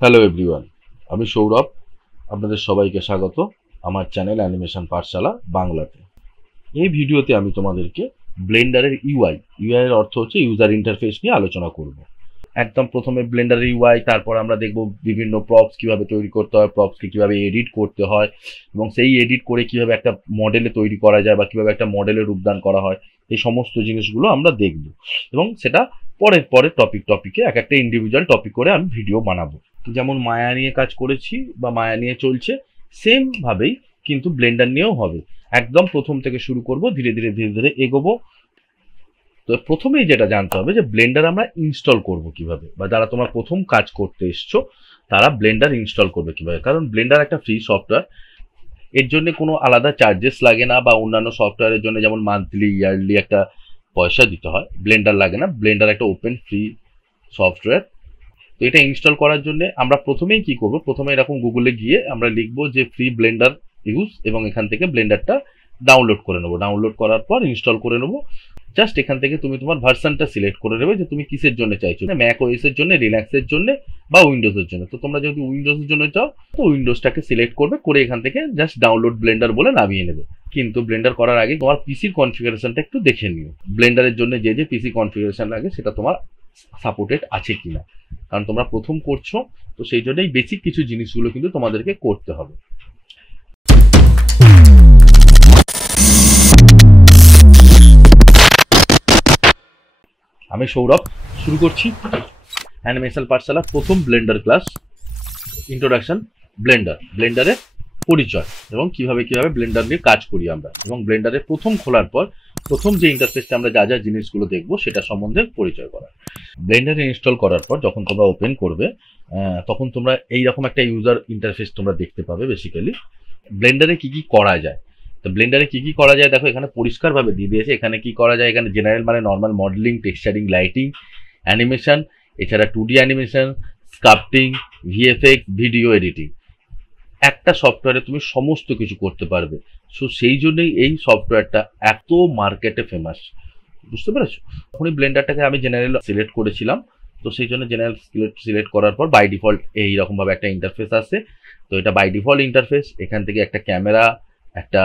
Hello everyone, আমি সৌরভ। আপনাদের সবাইকে স্বাগত আমার চ্যানেল অ্যানিমেশন পাঠশালা বাংলাতে। এই ভিডিওতে আমি তোমাদেরকে ব্লেন্ডারের ইউআই এর অর্থ হচ্ছে ইউজার ইন্টারফেস নিয়ে আলোচনা করব। একদম প্রথমে ব্লেন্ডারের ইউআই, তারপর আমরা দেখব বিভিন্ন প্রপস কিভাবে তৈরি করতে হয়, প্রপসকে কিভাবে এডিট করতে হয় এবং সেই এডিট করে কিভাবে একটা মডেলে তৈরি করা যায় বা কিভাবে একটা মডেলে রূপদান করা হয়। এই সমস্ত জিনিসগুলো আমরা দেখব এবং সেটা পরের টপিকে এক একটা ইন্ডিভিজুয়াল টপিক করে আমি ভিডিও বানাবো। যেমন মায়া নিয়ে কাজ করেছি বা মায়া নিয়ে চলছে, সেম ভাবেই কিন্তু ব্লেন্ডার নিয়েও হবে। একদম প্রথম থেকে শুরু করব, ধীরে ধীরে এগোবো। তো প্রথমেই যেটা জানতে হবে যে ব্লেন্ডার আমরা ইনস্টল করব কিভাবে, বা যারা তোমরা প্রথম কাজ করতে এসছো তারা ব্লেন্ডার ইনস্টল করবে কিভাবে। কারণ ব্লেন্ডার একটা ফ্রি সফটওয়্যার, এর জন্য কোনো আলাদা চার্জেস লাগে না, বা অন্যান্য সফটওয়্যারের জন্য যেমন মান্থলি ইয়ারলি একটা পয়সা দিতে হয়, ব্লেন্ডার লাগে না। ব্লেন্ডার একটা ওপেন ফ্রি সফটওয়্যার। তো এটা ইনস্টল করার জন্য আমরা প্রথমেই কি করব, প্রথমে এরকম গুগলে গিয়ে আমরা লিখবো যে ফ্রি ব্লেন্ডার ইউজ, এবং এখান থেকে ব্লেন্ডারটা ডাউনলোড করে নেবো। ডাউনলোড করার পর ইনস্টল করে নেবো। জাস্ট এখান থেকে তুমি তোমার ভার্সনটা সিলেক্ট করে নেবে যে তুমি কিসের জন্য চাইছো, ম্যাক ওএস এর জন্য, লিনাক্সের জন্য বা উইন্ডোজের জন্য। তো তোমরা যদি উইন্ডোজের জন্য চাও তো উইন্ডোজটাকে সিলেক্ট করবে, করে এখান থেকে জাস্ট ডাউনলোড ব্লেন্ডার বলে নামিয়ে নেবে। কিন্তু ব্লেন্ডার করার আগে তোমার পিসির কনফিগারেশনটা একটু দেখে নিও, ব্লেন্ডারের জন্য যে পিসি কনফিগারেশন লাগে সেটা তোমার সাপোর্টেড আছে কিনা। কারণ তোমরা প্রথম করছো, তো সেই জন্যই বেসিক কিছু জিনিসগুলো কিন্তু তোমাদেরকে করতে হবে। আমি সৌরভ, শুরু করছি অ্যানিমেশন পাঠশালার প্রথম ব্লেন্ডার ক্লাস, ইন্ট্রোডাকশন ব্লেন্ডারের পরিচয় এবং কিভাবে ব্লেন্ডার নিয়ে কাজ করি আমরা, এবং ব্লেন্ডারের প্রথম খোলার পর প্রথম যে ইন্টারফেসটা আমরা যা জিনিসগুলো দেখবো সেটা সম্বন্ধে পরিচয় করা। ব্লেন্ডারে ইনস্টল করার পর যখন তোমরা ওপেন করবে তখন তোমরা এইরকম একটা ইউজার ইন্টারফেস তোমরা দেখতে পাবে। বেসিক্যালি ব্লেন্ডারে কি করা যায়, তো ব্লেন্ডারে কি করা যায় দেখো এখানে পরিষ্কারভাবে দিয়ে দিয়েছে। এখানে কি করা যায়, এখানে জেনারেল মানে normal modelling, texturing, lighting, animation, এছাড়া 2D animation, sculpting, VFX, video editing. একটা সফটওয়্যারে তুমি সমস্ত কিছু করতে পারবে। সো সেই জন্যই এই সফটওয়্যারটা এত মার্কেটে ফেমাস, বুঝতে পেরেছো? তখনই ব্লেন্ডারটাকে আমি জেনারেল সিলেক্ট করেছিলাম। তো সেই জন্য জেনারেল সিলেক্ট করার পর বাই ডিফল্ট এইরকমভাবে একটা ইন্টারফেস আসে। তো এটা বাই ডিফল্ট ইন্টারফেস। এখান থেকে একটা ক্যামেরা, একটা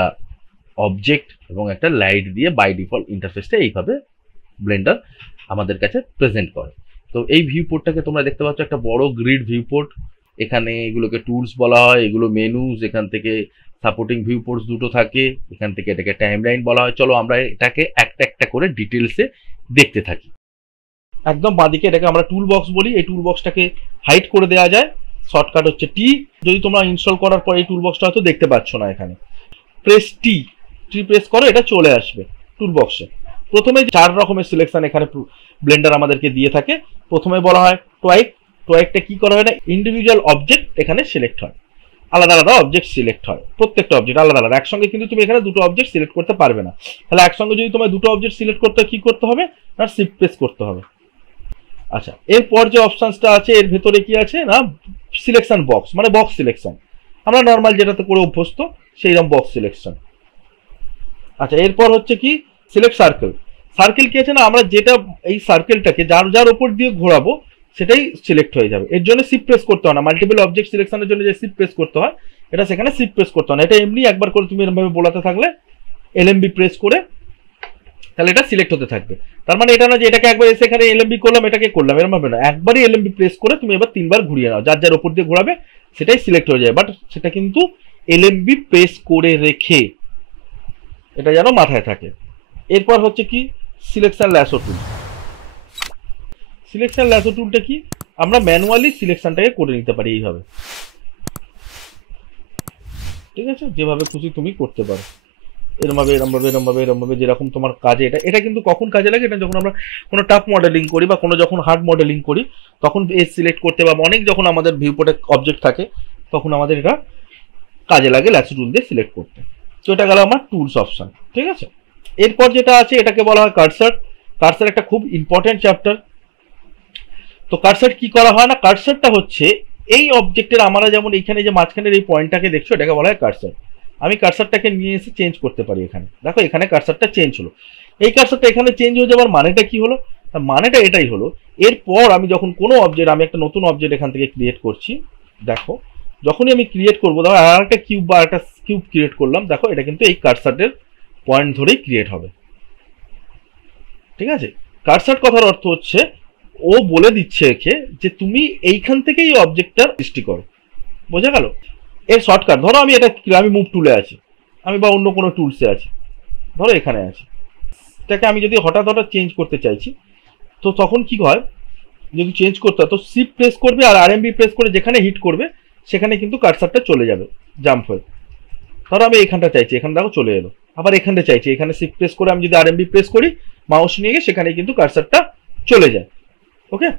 অবজেক্ট এবং একটা লাইট দিয়ে বাই ডিফল্ট ইন্টারফেসটা এইভাবে ব্লেন্ডার আমাদের কাছে প্রেজেন্ট করে। তো এই ভিউপোর্টটাকে তোমরা দেখতে পাচ্ছ, একটা বড় গ্রিড ভিউপোর্ট। এখানে এগুলোকে টুলস বলা হয়, এগুলো মেনুজ। এখান থেকে সাপোর্টিং ভিউপোর্টস দুটো থাকে, এখান থেকে এটাকে টাইমলাইন বলা হয়। চলো আমরা এটাকে একটা একটা করে ডিটেলসে দেখতে থাকি। একদম বাঁদিকে এটাকে আমরা টুল বক্স বলি। এই টুল বক্সটাকে হাইড করে দেওয়া যায়, শর্টকাট হচ্ছে টি। যদি তোমরা ইনস্টল করার পর এই টুল বক্সটা হয়তো দেখতে পাচ্ছ না, এখানে প্রেস টি প্রেস করো, এটা চলে আসবে টুল বক্সে। প্রথমে 4 রকমের সিলেকশন এখানে ব্লেন্ডার আমাদেরকে দিয়ে থাকে। প্রথমে বলা হয় টোয়াইকটা কি করা হয় না, ইন্ডিভিজুয়াল অবজেক্ট এখানে সিলেক্ট হয়, আলাদা আলাদা অবজেক্ট সিলেক্ট হয়, প্রত্যেকটা অবজেক্ট আলাদা আলাদা। একসঙ্গে কিন্তু তুমি এখানে দুটো অবজেক্ট সিলেক্ট করতে পারবে না। তাহলে একসঙ্গে যদি তোমার দুটো অবজেক্ট সিলেক্ট করতে কি করতে হবে না, শিফট প্রেস করতে হবে। আচ্ছা, এরপর যে অপশনসটা আছে এর ভেতরে কি আছে না, সিলেকশন বক্স, মানে বক্স সিলেকশন। আমরা নর্মাল যেটাতে করে অভ্যস্ত সেইরকম বক্স সিলেকশন। আচ্ছা, এরপর হচ্ছে কি সিলেক্ট সার্কেল। সার্কেল কি আছে না, আমরা যেটা এই সার্কেলটাকে যার উপর দিয়ে ঘোরাবো সেটাই সিলেক্ট হয়ে যাবে। এর জন্য শিফট প্রেস করতে হয় না। মাল্টিপল অবজেক্ট সিলেকশনের জন্য যে শিফট প্রেস করতে হয়, এটা সেখানে শিফট প্রেস করতে হয় না। এটা এমনি একবার করে তুমি এরকমভাবে বোলাতে থাকলে এলএমবি প্রেস করে তাহলে এটা সিলেক্ট হতে থাকবে। তার মানে এটা না যে এটাকে একবার এসে এখানে এলএমবি করলাম, এটাকে করলাম, এরকম হবে না। একবারই এলএমবি প্রেস করে তুমি এবার 3 বার ঘুরিয়ে নাও, যার উপর দিয়ে ঘোরাবে সেটাই সিলেক্ট হয়ে যায়। বাট সেটা কিন্তু এলএমবি প্রেস করে রেখে, এটা যেন মাথায় থাকে। এরপর হচ্ছে কি সিলেকশন ল্যাসো টুল। সিলেকশন ল্যাসো টুলটা কি, আমরা ম্যানুয়ালি সিলেকশনটাকে করে নিতে পারি এইভাবে, ঠিক আছে? যেভাবে খুশি তুমি করতে পারো, এরমভাবে যেরকম তোমার কাজে। এটা কিন্তু কখন কাজে লাগে, এটা যখন আমরা কোনো টাফ মডেলিং করি বা কোনো যখন হার্ড মডেলিং করি তখন এজ সিলেক্ট করতে, বা অনেক যখন আমাদের ভিউপোর্টে অবজেক্ট থাকে তখন আমাদের এটা কাজে লাগে ল্যাসো টুল দিয়ে সিলেক্ট করতে। তো এটা গেল আমার টুলস অপশন, ঠিক আছে? এরপর যেটা আছে এটাকে বলা হয় কার্সার। কার্সার একটা খুব ইম্পর্টেন্ট চ্যাপ্টার। তো কার্সার কি করা হয় না, কার্সারটা হচ্ছে এই অবজেক্টের, আমরা যেমন এইখানে যে মাঝখানের এই পয়েন্টটাকে দেখছো এটাকে বলা হয় কার্সার। আমি কার্সারটাকে নিয়ে এসে চেঞ্জ করতে পারি। এখানে দেখো, এখানে কার্সারটা চেঞ্জ হলো। এই কার্সারটা এখানে চেঞ্জ হয়ে যাওয়ার মানেটা কি হলো তার মানেটা এটাই হলো, এরপর আমি যখন কোনো অবজেক্ট, আমি একটা নতুন অবজেক্ট এখান থেকে ক্রিয়েট করছি, দেখো যখনই আমি ক্রিয়েট করবো, দেখো আর একটা কিউব বা একটা কিউব ক্রিয়েট করলাম, দেখো এটা কিন্তু এই কার্সারের পয়েন্ট ধরেই ক্রিয়েট হবে। ঠিক আছে, কার্সার কথার অর্থ হচ্ছে ও বলে দিচ্ছে একে যে তুমি এইখান থেকেই এই অবজেক্টটার সৃষ্টি করো। বোঝা গেল? এর শর্টকাট, ধরো আমি এটা, আমি মুভ টুলে আছি, আমি বা অন্য কোনো টুলসে আছি, ধরো এখানে আছি, এটাকে আমি যদি হঠাৎ হঠাৎ চেঞ্জ করতে চাইছি, তো তখন কি হয়, যদি চেঞ্জ করতে হয় তো শিফট প্রেস করবে আর আরএমবি প্রেস করে যেখানে হিট করবে সেখানে কিন্তু কার্সারটা চলে যাবে জাম্প হয়ে। ধরো আমি এখানটা চাইছি, এখানে দেখো চলে এলো। আবার এখানটা চাইছি, এখানে শিফট প্রেস করে আমি যদি আরএমবি প্রেস করি, মাউস নিয়ে গিয়ে সেখানে কিন্তু কার্সারটা চলে যায়। ওকে,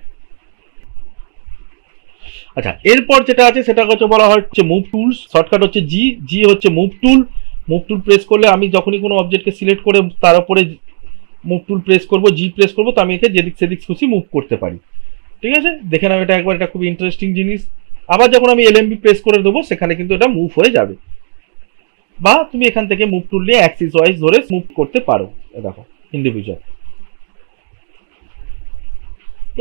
আচ্ছা এরপর যেটা আছে সেটা হচ্ছে বলা হচ্ছে মুভ টুলস, শর্টকাট হচ্ছে জি। জি হচ্ছে move tool. Move tool press করলে আমি যখনই কোনো অবজেক্টকে সিলেক্ট করে তার উপরে মুভ টুল প্রেস করব, জি প্রেস করবো, তো আমি একে যেদিক সেদিক খুশি মুভ করতে পারি। ঠিক আছে, দেখে নাও এটা একবার, এটা খুব ইন্টারেস্টিং জিনিস। আবার যখন আমি এলএমবি প্রেস করে দেবো সেখানে কিন্তু এটা মুভ হয়ে যাবে, বা তুমি এখান থেকে মুভ টুল নিয়ে অ্যাক্সিস ওয়াইজ ধরে মুভ করতে পারো। দেখো ইন্ডিভিজুয়াল।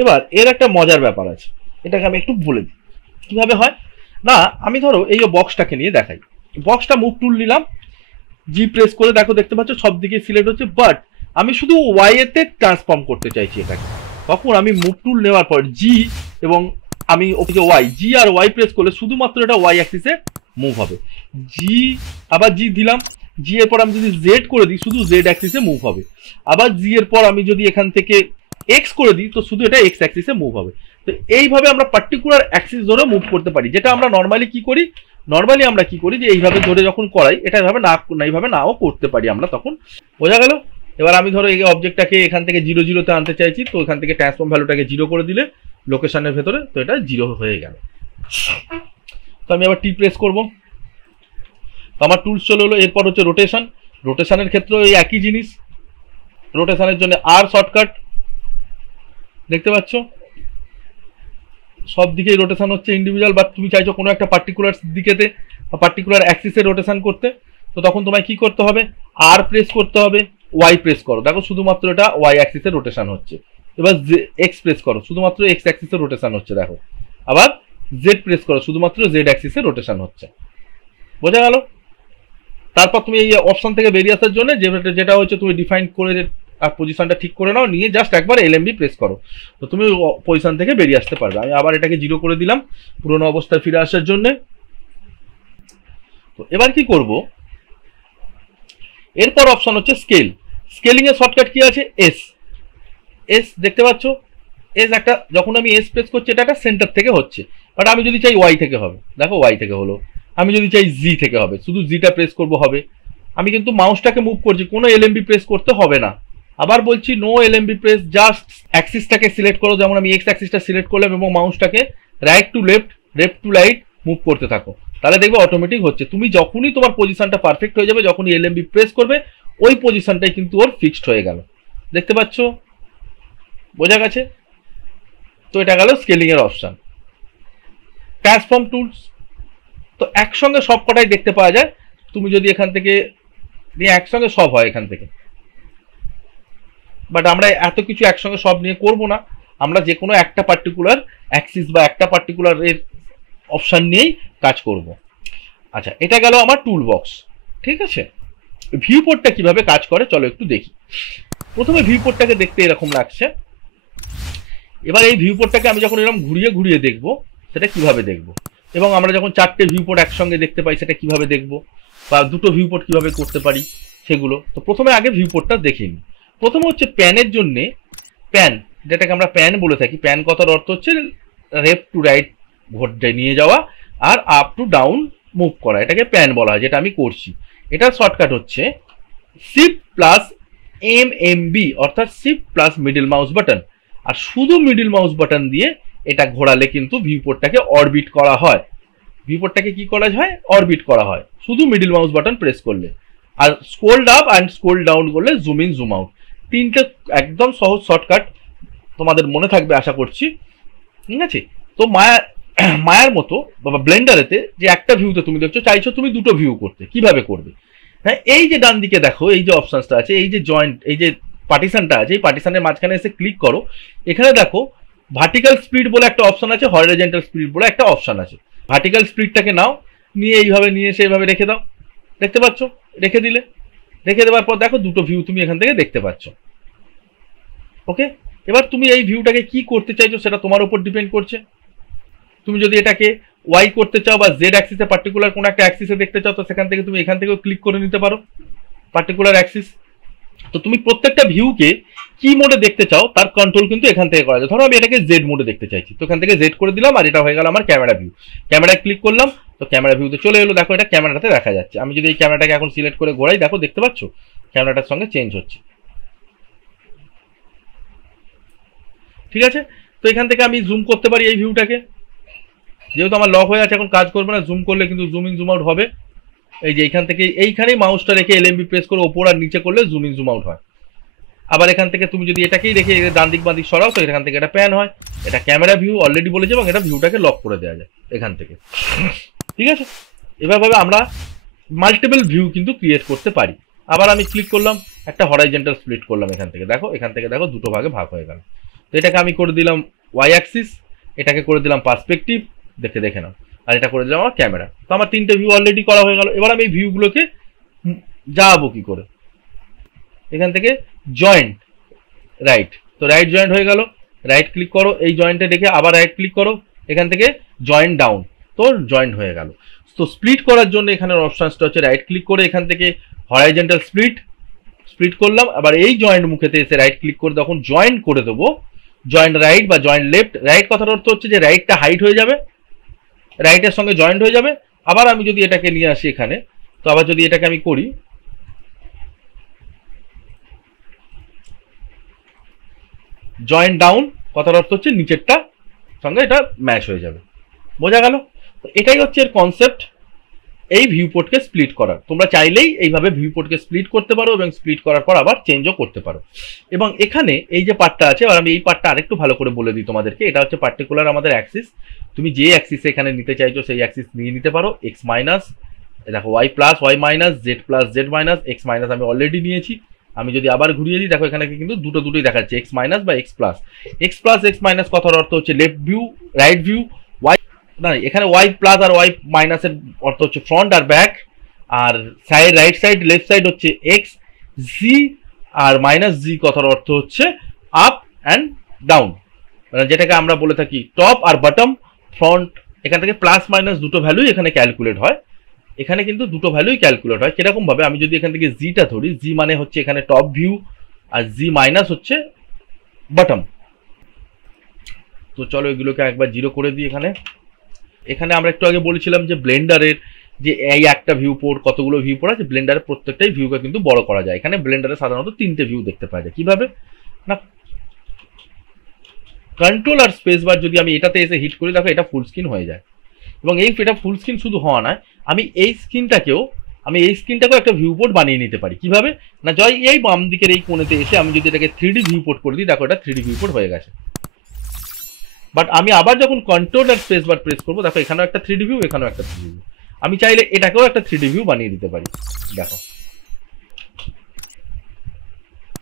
এবার এর একটা মজার ব্যাপার আছে, এটাকে আমি একটু বলে দিই কিভাবে হয়। না, আমি ধরো এই বক্সটাকে নিয়ে দেখাই, বক্সটা মুভ টুল নিলাম, জি প্রেস করে দেখো, দেখতে পাচ্ছ সব দিকে সিলেক্ট হচ্ছে, বাট আমি শুধু ওয়াই এতে ট্রান্সফর্ম করতে চাইছি এটাকে। তখন আমি মুভ টুল নেওয়ার পর জি এবং আমি ওকে ওয়াই, জি আর ওয়াই প্রেস করলে শুধুমাত্র এটা ওয়াই অ্যাক্সিসে মুভ হবে। জি, আবার জি দিলাম, জি এর পর আমি যদি জেড করে দিই শুধু জেড অ্যাক্সিসে মুভ হবে। আবার জি এর পর আমি যদি এখান থেকে এক্স করে দিই তো শুধু এটা এক্স অ্যাক্সিসে মুভ হবে। তো এইভাবে আমরা পার্টিকুলার অ্যাক্সিস ধরে মুভ করতে পারি, যেটা আমরা নর্মালি কি করি, নর্মালি আমরা কি করি যে এইভাবে ধরে যখন করাই, এটা এভাবে না, এইভাবে নাও করতে পারি আমরা। তখন বোঝা গেল? এবার আমি ধরো এই অবজেক্টটাকে এখান থেকে 0 0-তে আনতে চাইছি, তো এখান থেকে ট্রান্সফর্ম ভ্যালুটাকে 0 করে দিলে লোকেশনের ভেতরে, তো এটা 0 হয়ে গেল। তো আমি আবার টি প্রেস করব, তো আমার টুলস চলে হলো। এরপর হচ্ছে রোটেশন। রোটেশনের ক্ষেত্রে এই একই জিনিস, রোটেশনের জন্য আর শর্টকাট, দেখতে পাচ্ছ সব দিকেই রোটেশন হচ্ছে ইন্ডিভিজুয়াল, বাট তুমি চাইছো কোনো একটা পার্টিকুলার দিকেতে বা পার্টিকুলার অ্যাক্সিসে রোটেশন করতে, তো তখন তোমায় কি করতে হবে, আর প্রেস করতে হবে, ওয়াই প্রেস করো, দেখো শুধুমাত্র এটা ওয়াই অ্যাক্সিসে রোটেশন হচ্ছে। এবার এক্স প্রেস করো, শুধুমাত্র এক্স অ্যাক্সিসে রোটেশন হচ্ছে, দেখো। আবার জেড প্রেস করো, শুধুমাত্র জেড অ্যাক্সিসে রোটেশন হচ্ছে। বোঝা গেল? তারপর তুমি এই অপশন থেকে বেরিয়ে আসার জন্য যেটা হচ্ছে তুমি ডিফাইন করে আর পজিশনটা ঠিক করে নাও, নিয়ে জাস্ট একবার এলএমবি প্রেস করো, তো তুমি পজিশন থেকে বেরিয়ে আসতে পারবে। আমি আবার এটাকে 0 করে দিলাম পুরোনো অবস্থায় ফিরে আসার জন্য। তো এবার কি করব, এরপর অপশন হচ্ছে স্কেল। স্কেলিং এর শর্টকাট কি আছে, এস। এস দেখতে পাচ্ছ, এস একটা, যখন আমি এস প্রেস করছি এটা একটা সেন্টার থেকে হচ্ছে, বাট আমি যদি চাই ওয়াই থেকে হবে, দেখো ওয়াই থেকে হলো। আমি যদি চাই জি থেকে হবে, শুধু জিটা প্রেস করবো হবে। আমি কিন্তু মাউসটাকে মুভ করছি, কোনো এলএমবি প্রেস করতে হবে না। আবার বলছি নো এলএমবি প্রেস, জাস্ট অ্যাক্সিসটাকে সিলেক্ট করো, যেমন আমি এক্স অ্যাক্সিসটা সিলেক্ট করলাম এবং মাউসটাকে right to left, left to right move করতে থাকো, তাহলে দেখবে অটোমেটিক হচ্ছে। তুমি যখনই তোমার পজিশনটা পারফেক্ট হয়ে যাবে, যখনই এলএমবি প্রেস করবে ওই পজিশনটাই কিন্তু ওর ফিক্সড হয়ে গেল। দেখতে পাচ্ছ? বোঝা গেছে? তো এটা গেল স্কেলিং এর অপশন। ট্রান্সফর্ম টুলস, তো একসঙ্গে সব কটাই দেখতে পাওয়া যায়, তুমি যদি এখান থেকে নিয়ে একসঙ্গে সব হয় এখান থেকে, বাট আমরা এত কিছু একসঙ্গে সব নিয়ে করব না, আমরা যে কোনো একটা পার্টিকুলার অ্যাক্সিস বা একটা পার্টিকুলার এর অপশন নিয়েই কাজ করব। আচ্ছা, এটা গেল আমার টুল বক্স। ঠিক আছে, ভিউ পোর্টটা কিভাবে কাজ করে চলো একটু দেখি। প্রথমে ভিউ পোর্টটাকে দেখতে এরকম লাগছে। এবার এই ভিউ পোর্টটাকে আমি যখন এরকম ঘুরিয়ে ঘুরিয়ে দেখব, সেটা কিভাবে দেখব, এবং আমরা যখন 4টে ভিউ পোর্ট একসঙ্গে দেখতে পাই সেটা কিভাবে দেখব, বা 2টো ভিউ পোর্ট কিভাবে করতে পারি সেগুলো। তো প্রথমে আগে ভিউ পোর্টটা দেখে নিই। প্রথমে হচ্ছে প্যানের জন্য, প্যান যেটাকে আমরা প্যান বলে থাকি, প্যান কথার অর্থ হচ্ছে লেফট টু রাইট নিয়ে যাওয়া আর আপ টু ডাউন মুভ করা, এটাকে প্যান বলা হয়, যেটা আমি করছি। এটার শর্টকাট হচ্ছে শিফট প্লাস MMB, অর্থাৎ shift plus middle mouse button. আর শুধু মিডল মাউস বাটন দিয়ে এটা ঘোরালে কিন্তু ভিউপোর্টটাকে অরবিট করা হয়। ভিউপোর্টটাকে কি করা হয়, অরবিট করা হয় শুধু মিডল মাউস বাটন প্রেস করলে। আর scroll up and scroll down করলে জুম ইন জুম আউট, 3টে একদম সহজ শর্টকাট, তোমাদের মনে থাকবে আশা করছি। ঠিক আছে, তো মায়ার মতো বা ব্লেন্ডারেতে যে একটা ভিউতে তুমি দেখছো, চাইছো তুমি 2টো ভিউ করতে, কিভাবে করবে? হ্যাঁ, এই যে ডান দিকে দেখো এই যে অপশনসটা আছে, এই যে জয়েন্ট, এই যে পার্টিশনটা আছে এই পার্টিশনের মাঝখানে এসে ক্লিক করো, এখানে দেখো ভার্টিক্যাল স্প্লিট বলে একটা অপশন আছে, হরিজন্টাল স্প্লিট বলে একটা অপশন আছে। ভার্টিক্যাল স্প্লিটটাকে নাও, নিয়ে এইভাবে নিয়ে এসে এইভাবে রেখে দাও, দেখতে পাচ্ছ, রেখে দিলে, রেখে দেওয়ার পর দেখো দুটো ভিউ তুমি এখান থেকে দেখতে পাচ্ছ। ওকে, এবার তুমি এই ভিউটাকে কি করতে চাইছো সেটা তোমার উপর ডিপেন্ড করছে। তুমি যদি এটাকে ওয়াই করতে চাও বা জেড অ্যাক্সিসে পার্টিকুলার কোনো একটা অ্যাক্সিসে দেখতে চাও, তো সেখান থেকে তুমি এখান থেকেও ক্লিক করে নিতে পারো পার্টিকুলার অ্যাক্সিস। তো তুমি প্রত্যেকটা ভিউকে কি মোডে দেখতে চাও তার কন্ট্রোল কিন্তু এখান থেকে করা যায়। ধরো আমি এটাকে জেড মোডে দেখতে চাইছি, তো এখান থেকে জেড করে দিলাম, আর এটা হয়ে গেল আমার ক্যামেরা ভিউ। ক্যামেরায় ক্লিক করলাম, তো ক্যামেরা ভিউতে চলে এলো, দেখো এটা ক্যামেরাতে দেখা যাচ্ছে। আমি যদি এই ক্যামেরাটাকে এখন সিলেক্ট করে ঘোরাই, দেখো দেখতে পাচ্ছ ক্যামেরাটার সঙ্গে চেঞ্জ হচ্ছে। ঠিক আছে, তো এখান থেকে আমি জুম করতে পারি এই ভিউটাকে, যেহেতু আমার লক হয়ে আছে এখন কাজ করবে না, জুম করলে কিন্তু জুম ইন জুম আউট হবে। এই যে এইখান থেকে এইখানেই মাউসটা রেখে এলএমবি প্রেস করে ওপর আর নিচে করলে জুম ইন জুম আউট হয়। আবার এখান থেকে তুমি যদি এটাকেই রেখে ডান দিক বাঁ দিক সরাও, তো এখান থেকে এটা প্যান হয়। এটা ক্যামেরা ভিউ অলরেডি বলেছে, এবং এটা ভিউটাকে লক করে দেওয়া যায় এখান থেকে। ঠিক আছে, এভাবে আমরা মাল্টিপল ভিউ কিন্তু ক্রিয়েট করতে পারি। আবার আমি ক্লিক করলাম, একটা হরাইজন্টাল স্প্লিট করলাম এখান থেকে, দেখো এখান থেকে দেখো দুটো ভাগে ভাগ হয়ে গেল। তো এটাকে আমি করে দিলাম ওয়াই অ্যাক্সিস, এটাকে করে দিলাম পার্সপেক্টিভ, দেখে নাও, আর এটা করে দিলাম আমার ক্যামেরা। তো আমার তিনটে ভিউ অলরেডি করা হয়ে গেল। এবার আমি এই ভিউগুলোকে যাবো কি করে, এখান থেকে জয়েন্ট রাইট, তো রাইট জয়েন্ট হয়ে গেল, রাইট ক্লিক করো, এই জয়েন্টে রেখে আবার রাইট ক্লিক করো, এখান থেকে জয়েন্ট ডাউন, তো জয়েন্ট হয়ে গেল। তো স্প্লিট করার জন্য এখানে অপশনসটা হচ্ছে রাইট ক্লিক করে এখান থেকে হরাইজন্টাল স্প্লিট করলাম, আবার এই জয়েন্ট মুখেতে এসে রাইট ক্লিক করে তখন জয়েন্ট করে দেবো, জয়েন্ট রাইট বা জয়েন্ট লেফট। রাইট কথার অর্থ হচ্ছে যে রাইটটা হাইট হয়ে যাবে, রাইটের সঙ্গে জয়েন্ট হয়ে যাবে। আবার আমি যদি এটাকে নিয়ে আসি এখানে, তো আবার যদি এটাকে আমি করি জয়েন্ট ডাউন, কথার অর্থ হচ্ছে নিচেরটা সঙ্গে এটা ম্যাচ হয়ে যাবে। বোঝা গেল? এটাই হচ্ছে এর কনসেপ্ট, এই ভিউপোর্টকে স্প্লিট করার। তোমরা চাইলেই এইভাবে ভিউপোর্টকে স্প্লিট করতে পারো, এবং স্প্লিট করার পর আবার চেঞ্জও করতে পারো। এবং এখানে এই যে পার্টটা আছে, আর আমি এই পার্টটা আরেকটু ভালো করে বলে দিই তোমাদেরকে। এটা হচ্ছে পার্টিকুলার আমাদের অ্যাক্সিস, তুমি যে অ্যাক্সিসে এখানে নিতে চাইছো সেই অ্যাক্সিস নিয়ে নিতে পারো। এক্স মাইনাস, দেখো Y plus Y minus, Z plus Z minus, X minus আমি অলরেডি নিয়েছি। আমি যদি আবার ঘুরিয়ে দিই, দেখো এখানে কিন্তু দুটোই দেখাচ্ছে, এক্স মাইনাস বা X plus. X plus X minus কথার অর্থ হচ্ছে left view right view, Y না এখানে ওয়াই প্লাস আর ওয়াই মাইনাসের অর্থ হচ্ছে ফ্রন্ট আর ব্যাক, আর side right side left side হচ্ছে এক্স, জি আর মাইনাস জি কথার অর্থ হচ্ছে আপ অ্যান্ড ডাউন, মানে যেটাকে আমরা বলে থাকি টপ আর বটম, ফ্রন্ট। এখান থেকে প্লাস মাইনাস দুটো ভ্যালুই এখানে ক্যালকুলেট হয়, এখানে কিন্তু দুটো ভ্যালুই ক্যালকুলেট হয়। কিরকম ভাবে, আমি যদি এখান থেকে জিটা ধরি, জি মানে হচ্ছে এখানে টপ ভিউ, আর জি মাইনাস হচ্ছে বটম। তো চলো এগুলোকে একবার জিরো করে দিই। এখানে আমরা একটু আগে বলেছিলাম যে ব্লেন্ডারের যে এই একটা ভিউ পোর্ট, কতগুলো ভিউ পোর্ট আছে, ব্লেন্ডারের প্রত্যেকটাই ভিউকে কিন্তু বড় করা যায়। এখানে ব্লেন্ডারে সাধারণত তিনটে ভিউ দেখতে পাওয়া যায়। কিভাবে না, কন্ট্রোল আর স্পেস বার যদি আমি এটাতে এসে হিট করি, দেখো এটা ফুল স্ক্রিন হয়ে যায়। এবং এটা ফুল স্ক্রিন শুধু হওয়া নয়, আমি এই স্ক্রিনটাকেও একটা ভিউ পোর্ট বানিয়ে নিতে পারি। কিভাবে না, জয় এই বাম দিকের এই কোণেতে এসে আমি যদি এটাকে 3D ভিউ পোর্ট করে দিই, দেখো এটা 3D ভিউ পোর্ট হয়ে গেছে। বাট আমি আবার যখন কন্ট্রোল আর স্পেস বার প্রেস করবো, দেখো এখানেও একটা 3D ভিউ, এখানেও একটা 3D ভিউ। আমি চাইলে এটাকেও একটা 3D ভিউ বানিয়ে দিতে পারি। দেখো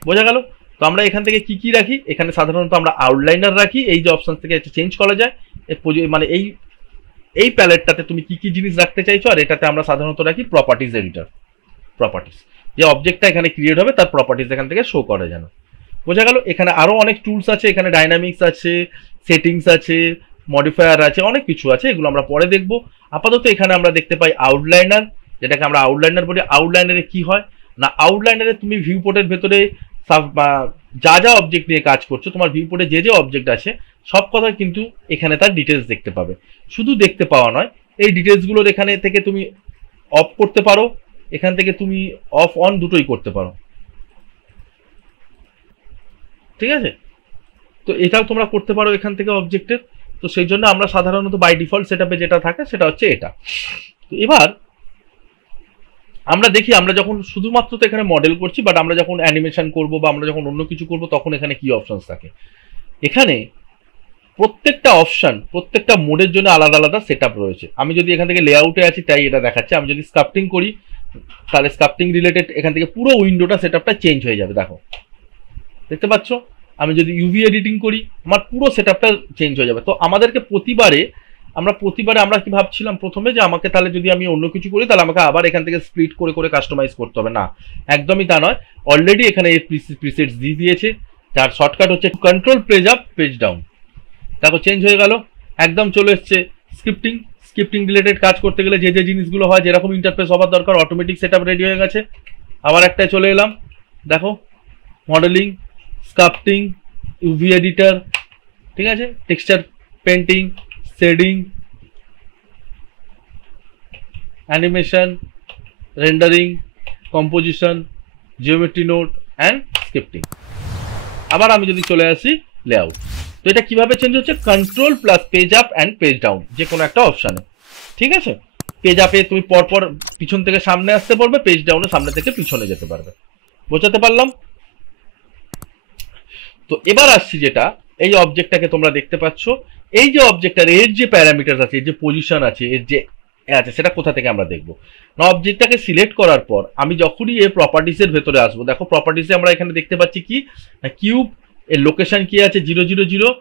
বোঝা গেল? তো আমরা এখান থেকে কি কি রাখি, এখানে সাধারণত আমরা আউটলাইনার রাখি, এই যে অপশন থেকে চেঞ্জ করা যায়, মানে এই প্যালেটটাতে তুমি কি কি জিনিস রাখতে চাইছো। আর এটাতে আমরা সাধারণত রাখি প্রপার্টিজ এডিটর, প্রপার্টিজ, যে অবজেক্টটা এখানে ক্রিয়েট হবে তার প্রপার্টিজ এখান থেকে শো করে যেন। বোঝা গেল? এখানে আরো অনেক টুলস আছে, এখানে ডাইনামিক্স আছে, সেটিংস আছে, মডিফায়ার আছে, অনেক কিছু আছে, এগুলো আমরা পরে দেখবো। আপাতত এখানে আমরা দেখতে পাই আউটলাইনার, যেটাকে আমরা আউটলাইনার বলি। আউটলাইনারে কি হয় না, আউটলাইনারে তুমি ভিউপোর্টের ভেতরে যা যা অবজেক্ট নিয়ে কাজ করছো, তোমার ভিউপোর্টে যে যে অবজেক্ট আছে সব কথা কিন্তু এখানে তার ডিটেলস দেখতে পাবে। শুধু দেখতে পাওয়া নয়, এই ডিটেলসগুলোর এখানে থেকে তুমি অফ করতে পারো, এখান থেকে তুমি অফ অন দুটোই করতে পারো। ঠিক আছে, তো এটাও তোমরা করতে পারো এখান থেকে অবজেক্টের। তো সেই জন্য আমরা সাধারণত বাই ডিফল্ট সেটআপে যেটা থাকে সেটা হচ্ছে এটা। তো এবার আমরা দেখি, আমরা যখন শুধুমাত্র তো এখানে মডেল করছি, বাট আমরা যখন অ্যানিমেশন করব বা আমরা যখন অন্য কিছু করব, তখন এখানে কি অপশনস থাকে। এখানে প্রত্যেকটা অপশন প্রত্যেকটা মোডের জন্য আলাদা আলাদা সেটআপ রয়েছে। আমি যদি এখান থেকে লেআউটে আছি তাই এটা দেখাচ্ছে, আমি যদি স্কাল্পটিং করি তাহলে স্কাল্পটিং রিলেটেড এখান থেকে পুরো উইন্ডোটা সেটআপটা চেঞ্জ হয়ে যাবে। দেখো দেখতে পাচ্ছ। আমি যদি ইউভি এডিটিং করি আমার পুরো সেটআপটা চেঞ্জ হয়ে যাবে। তো আমাদেরকে প্রতিবারে আমরা কি ভাবছিলাম প্রথমে যে আমাকে তাহলে যদি আমি অন্য কিছু করি তাহলে আমাকে আবার এখান থেকে স্প্লিট করে করে কাস্টমাইজ করতে হবে, না একদমই তা নয়। অলরেডি এখানে এই প্রিসেটস দিয়ে দিয়েছে, যার শর্টকাট হচ্ছে control page up page down. দেখো চেঞ্জ হয়ে গেল, একদম চলে এসছে স্ক্রিপ্টিং রিলেটেড কাজ করতে গেলে যে যে জিনিসগুলো হয়, যেরকম ইন্টারফেস হওয়ার দরকার, অটোমেটিক সেটআপ রেডি হয়ে গেছে। আবার একটাই চলে এলাম, দেখো মডেলিং, স্কাল্পটিং, ইউভি এডিটর, ঠিক আছে, texture painting, shading, animation, rendering, composition, geometry node and scripting. আবার আমি যদি চলে আসি লেআউট, তো এটা কিভাবে চেঞ্জ হচ্ছে, control plus page up and page down যে কোনো একটা অপশানে, ঠিক আছে। পেজ আপে তুমি পরপর পিছন থেকে সামনে আসতে পারবে, পেজ ডাউনে সামনে থেকে পিছনে যেতে পারবে। বোঝাতে পারলাম? তো এবার আসছি যেটা, এই অবজেক্টটাকে তোমরা দেখতে পাচ্ছ, এই যে অবজেক্টটার এর যে প্যারামিটার আছে, এর যে পজিশন আছে, এর যে আছে, সেটা কোথা থেকে আমরা দেখবো না। অবজেক্টটাকে সিলেক্ট করার পর আমি যখনই এর প্রপার্টিসের ভেতরে আসবো, দেখো প্রপার্টিসে আমরা এখানে দেখতে পাচ্ছি কি না, কিউব, এর লোকেশন কি আছে 000,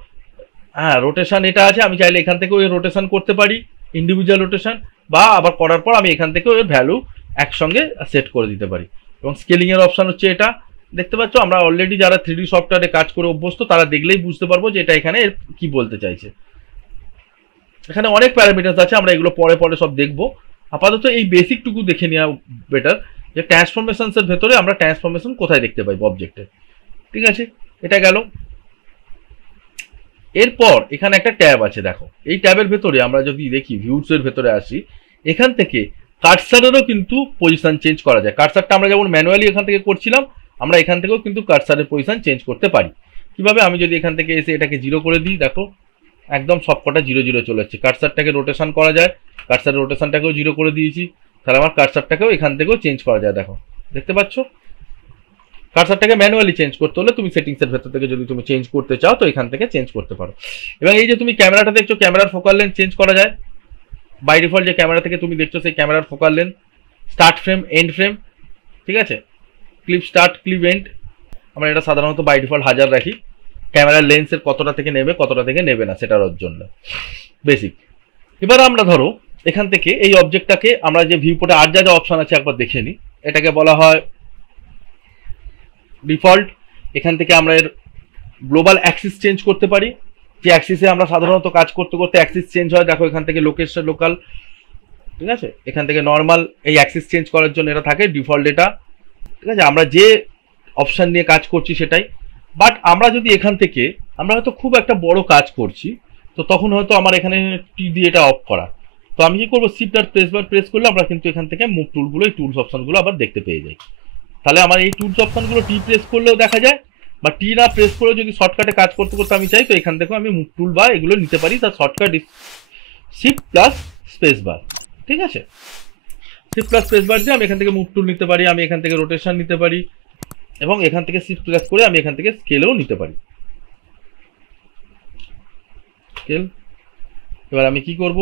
হ্যাঁ রোটেশন এটা আছে, আমি চাইলে এখান থেকেও এর রোটেশন করতে পারি, ইন্ডিভিজুয়াল রোটেশন, বা আবার করার পর আমি এখান থেকেও এর ভ্যালু একসঙ্গে সেট করে দিতে পারি। এবং স্কেলিং এর অপশন হচ্ছে এটা, দেখতে পাচ্ছ। আমরা অলরেডি যারা 3D সফটওয়্যারে কাজ করে অভ্যস্ত তারা দেখলেই বুঝতে পারবো যে এটা এখানে কি বলতে চাইছে। এখানে অনেক প্যারামিটার আছে, আমরা এগুলো পরে পরে সব দেখবো। আপাতত এই বেসিকটুকু দেখে নেওয়া বেটার, যে ট্রান্সফরমেশনসের ভেতরে আমরা ট্রান্সফরমেশন কোথায় দেখতে পাই অবজেক্টে, ঠিক আছে। এটা গেল। এরপর এখানে একটা ট্যাব আছে, দেখো এই ট্যাবের ভেতরে আমরা যদি দেখি ভিউস এর ভেতরে আসি, এখান থেকে কার্সারেরও কিন্তু পজিশন চেঞ্জ করা যায়। কার্সারটা আমরা যেমন ম্যানুয়ালি এখান থেকে করছিলাম, আমরা এখান থেকেও কিন্তু কার্সারের পজিশন চেঞ্জ করতে পারি। কিভাবে, আমি যদি এখান থেকে এসে এটাকে 0 করে দিই, দেখো একদম সবকটা 0 চলে যাচ্ছে। কার্সারটাকে রোটেশন করা যায়, কার্সারের রোটেশনটাকেও 0 করে দিয়েছি, তাহলে আমার কার্সারটাকেও এখান থেকেও চেঞ্জ করা যায়। দেখো দেখতে পাচ্ছ, কার্সারটাকে ম্যানুয়ালি চেঞ্জ করতে হলে তুমি সেটিংসের ভেতর থেকে যদি তুমি চেঞ্জ করতে চাও তো এখান থেকে চেঞ্জ করতে পারো। এবং এই যে তুমি ক্যামেরাটা দেখছো, ক্যামেরার ফোকাল লেন্থ চেঞ্জ করা যায়। বাই ডিফল্ট যে ক্যামেরা থেকে তুমি দেখছো সেই ক্যামেরার focal length, start frame, end frame, ঠিক আছে, ক্লিপ স্টার্ট, ক্লিপ এন্ড, আমরা এটা সাধারণত বাই ডিফল্ট 1000 রাখি। ক্যামেরার লেন্সের কতটা থেকে নেবে কতটা থেকে নেবে না সেটার জন্য বেসিক। এবার আমরা ধরো এখান থেকে এই অবজেক্টটাকে আমরা যে ভিউ পোর্টে আর যা যা অপশন আছে একবার দেখে নিই। এটাকে বলা হয় ডিফল্ট। এখান থেকে আমরা এর গ্লোবাল অ্যাক্সিস চেঞ্জ করতে পারি, যে অ্যাক্সিসে আমরা সাধারণত কাজ করতে করতে অ্যাক্সিস চেঞ্জ হয়। দেখো এখান থেকে লোকেশন, লোকাল, ঠিক আছে, এখান থেকে নর্মাল, এই অ্যাক্সিস চেঞ্জ করার জন্য এটা থাকে ডিফল্ট এটা, ঠিক আছে। আমরা যে অপশন নিয়ে কাজ করছি সেটাই। বাট আমরা যদি এখান থেকে, আমরা হয়তো খুব একটা বড় কাজ করছি, তো তখন হয়তো আমার এখানে টি দিয়ে এটা অফ করা, তো আমি কি করবো, শিফট আর প্রেস করলে আমরা কিন্তু এখান থেকে মুভ টুলগুলো, এই টুলস অপশনগুলো আবার দেখতে পেয়ে যাই। তাহলে আমার এই টুলস অপশনগুলো টি প্রেস করলেও দেখা যায়, বা টি না প্রেস করে যদি শর্টকাটে কাজ করতে করতে আমি চাই তো এখান থেকেও আমি মুভ টুল বা এগুলো নিতে পারি। তার shortcut shift plus space bar, ঠিক আছে। শিফট প্লাস স্পেস বার দিয়ে আমি এখান থেকে মুভ টুল নিতে পারি, আমি এখান থেকে রোটেশন নিতে পারি, এবং এখান থেকে শিফট প্লাস করে আমি এখান থেকে স্কেলও নিতে পারি। স্কেল, এবার আমি কি করব,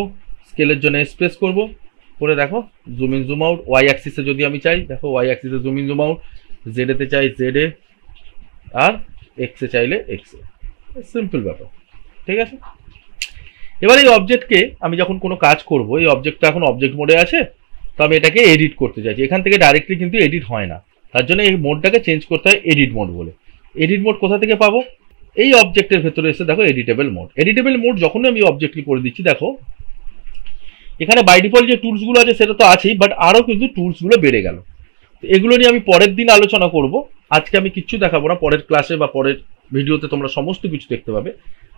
স্কেলের জন্য স্পেস করব, করে দেখো zoom in zoom out. Y অ্যাক্সিসে যদি আমি চাই, দেখো ওয়াই অ্যাক্সিসে zoom in zoom out, Z এতে চাই জেড এ, আর এক্স এ চাইলে এক্স এ, সিম্পল ব্যাপার, ঠিক আছে। এবার এই অবজেক্টকে আমি যখন কোনো কাজ করব, এই অবজেক্টটা এখন অবজেক্ট মোডে আছে, তো আমি এটাকে এডিট করতে চাইছি। এখান থেকে ডাইরেক্টলি কিন্তু এডিট হয় না, তার জন্য এই মোডটাকে চেঞ্জ করতে হয় এডিট মোড বলে। এডিট মোড কোথা থেকে পাবো, এই অবজেক্টের ভেতরে এসে দেখো এডিটেবল মোড। এডিটেবল মোড যখনই আমি অবজেক্টলি করে দিচ্ছি, দেখো এখানে বাই ডিফল্ট যে টুলসগুলো আছে সেটা তো আছেই, বাট আরও কিন্তু টুলসগুলো বেড়ে গেল। এগুলো নিয়ে আমি পরের দিন আলোচনা করব, আজকে আমি কিচ্ছু দেখাবো না, পরের ক্লাসে বা পরের ভিডিওতে তোমরা সমস্ত কিছু দেখতে পাবে।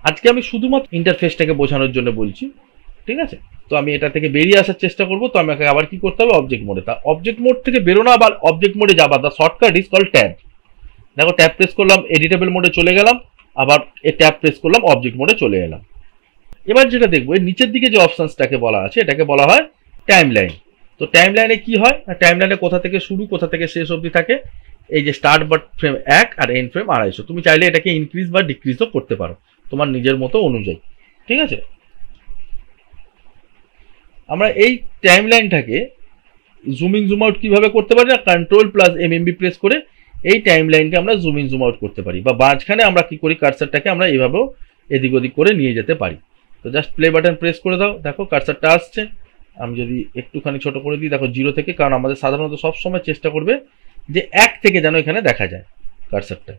আজকে আমি শুধুমাত্র ইন্টারফেসটাকে বোঝানোর জন্য বলছি, ঠিক আছে। তো আমি এটা থেকে বেরিয়ে আসার চেষ্টা করবো, তো আমাকে আবার কি করতে হবে, অবজেক্ট মোডে। তা অবজেক্ট মোড থেকে বেরোনো আবার অবজেক্ট মোডে যাবার দা শর্টকাট ইজ কল ট্যাব। দেখো ট্যাব প্রেস করলাম, এডিটেবল মোডে চলে গেলাম, আবার এই ট্যাব প্রেস করলাম, অবজেক্ট মোডে চলে এলাম। এবার যেটা দেখবো, এর নিচের দিকে যে অপশনসটাকে বলা আছে এটাকে বলা হয় টাইম লাইন। তো টাইম লাইনে কি হয়, টাইম লাইনে কোথা থেকে শুরু কোথা থেকে শেষ অবধি থাকে, এই যে স্টার্ট বাট ফ্রেম 1 আর এন্ড ফ্রেম 250। তুমি চাইলে এটাকে ইনক্রিজ বা ডিক্রিজও করতে পারো তোমার নিজের মতো অনুযায়ী, ঠিক আছে। আমরা এই টাইম লাইনটাকে জুম ইন জুম আউট কিভাবে করতে পারি না, কন্ট্রোল প্লাস এমএমবি প্রেস করে এই টাইম লাইনকে আমরা জুম ইন জুম আউট করতে পারি, বা মাঝখানে আমরা কি করি কার্সারটাকে আমরা এইভাবেও এদিক ওদিক করে নিয়ে যেতে পারি। তো জাস্ট প্লে বাটন প্রেস করে দাও, দেখো কার্সারটা আসছে। আমি যদি একটুখানি ছোট করে দিই, দেখো 0 থেকে, কারণ আমাদের সাধারণত সবসময় চেষ্টা করবে যে 1 থেকে যেন এখানে দেখা যায় কার্সারটা,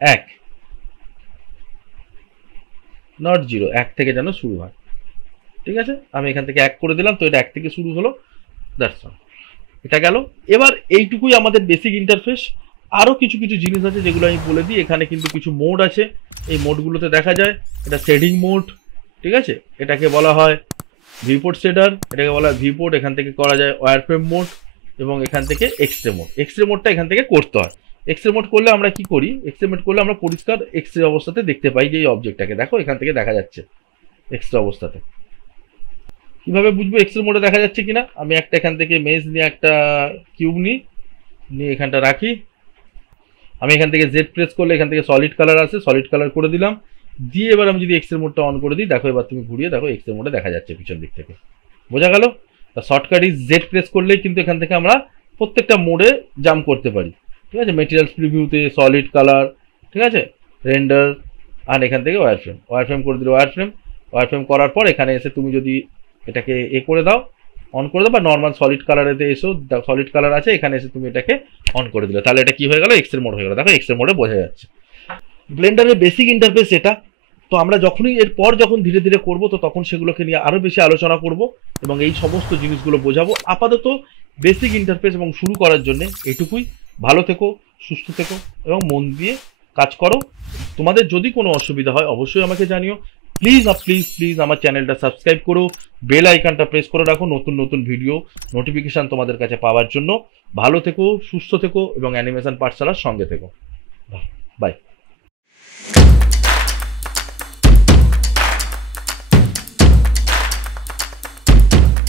1 নট 0, 1 থেকে যেন শুরু হয়। ঠিক আছে, আমি এখান থেকে 1 করে দিলাম, তো এটা 1 থেকে শুরু হলো, দ্যাটস অল। এটা গেল। এবার এইটুকুই আমাদের বেসিক ইন্টারফেস। আরও কিছু কিছু জিনিস আছে যেগুলো আমি বলে দিই। এখানে কিন্তু কিছু মোড আছে, এই মোডগুলোতে দেখা যায়। এটা শেডিং মোড, ঠিক আছে, এটাকে বলা হয় ভিউপোর্ট শেডার, এটাকে বলা হয় ভিউপোর্ট। এখান থেকে করা যায় ওয়্যারফ্রেম মোড, এবং এখান থেকে এক্সরে মোড। এক্সরে মোডটা এখান থেকে করতে হয়। এক্সরে মোড করলে আমরা কি করি, এক্সরে মোড করলে আমরা পরিষ্কার এক্সরে অবস্থাতে দেখতে পাই যে এই অবজেক্টটাকে, দেখো এখান থেকে দেখা যাচ্ছে এক্সরে অবস্থাতে। কিভাবে বুঝবো এক্সরে মোডে দেখা যাচ্ছে কিনা, আমি একটা এখান থেকে মেজ নিয়ে একটা কিউব নিয়ে এখানটা রাখি। আমি এখান থেকে জেড প্রেস করলে এখান থেকে সলিড কালার আছে, সলিড কালার করে দিলাম। দিয়ে এবার আমি যদি এক্সরে মোডটা অন করে দিই, দেখো এবার তুমি ঘুরিয়ে দেখো এক্সরে মোডে দেখা যাচ্ছে পিছন দিক থেকে। বোঝা গেল? শর্টকাট ইজ জেড প্রেস করলেই কিন্তু এখান থেকে আমরা প্রত্যেকটা মোডে জাম্প করতে পারি। ঠিক আছে, মেটেরিয়ালস প্রিভিউতে সলিড কালার, ঠিক আছে, রেন্ডার, আর এখান থেকে ওয়্যারফ্রেম করে দিলে ওয়্যারফ্রেম করার পর এখানে এসে তুমি যদি এটাকে করে দাও, অন করে দাও, বা নর্মাল সলিড কালারেতে এসো, সলিড কালার আছে, এখানে এসে তুমি এটাকে অন করে দিলে, তাহলে এটা কি হয়ে গেল, এক্সরে মোড হয়ে গেল। দেখো এক্সরে মোডে বোঝা যাচ্ছে। ব্লেন্ডারের বেসিক ইন্টারফেস এটা। তো আমরা যখনই এরপর যখন ধীরে ধীরে করব, তো তখন সেগুলোকে নিয়ে আরও বেশি আলোচনা করব এবং এই সমস্ত জিনিসগুলো বোঝাবো। আপাতত বেসিক ইন্টারফেস এবং শুরু করার জন্য এটুকুই। ভালো থেকো, সুস্থ থেকো এবং মন দিয়ে কাজ করো। তোমাদের যদি কোনো অসুবিধা হয় অবশ্যই আমাকে জানিও। প্লিজ প্লিজ প্লিজ আমার চ্যানেলটা সাবস্ক্রাইব করো, বেল আইকনটা প্রেস করে রাখো নতুন নতুন ভিডিও নোটিফিকেশান তোমাদের কাছে পাওয়ার জন্য। ভালো থেকো, সুস্থ থেকো এবং অ্যানিমেশন পাঠশালার সঙ্গে থেকো। বাই।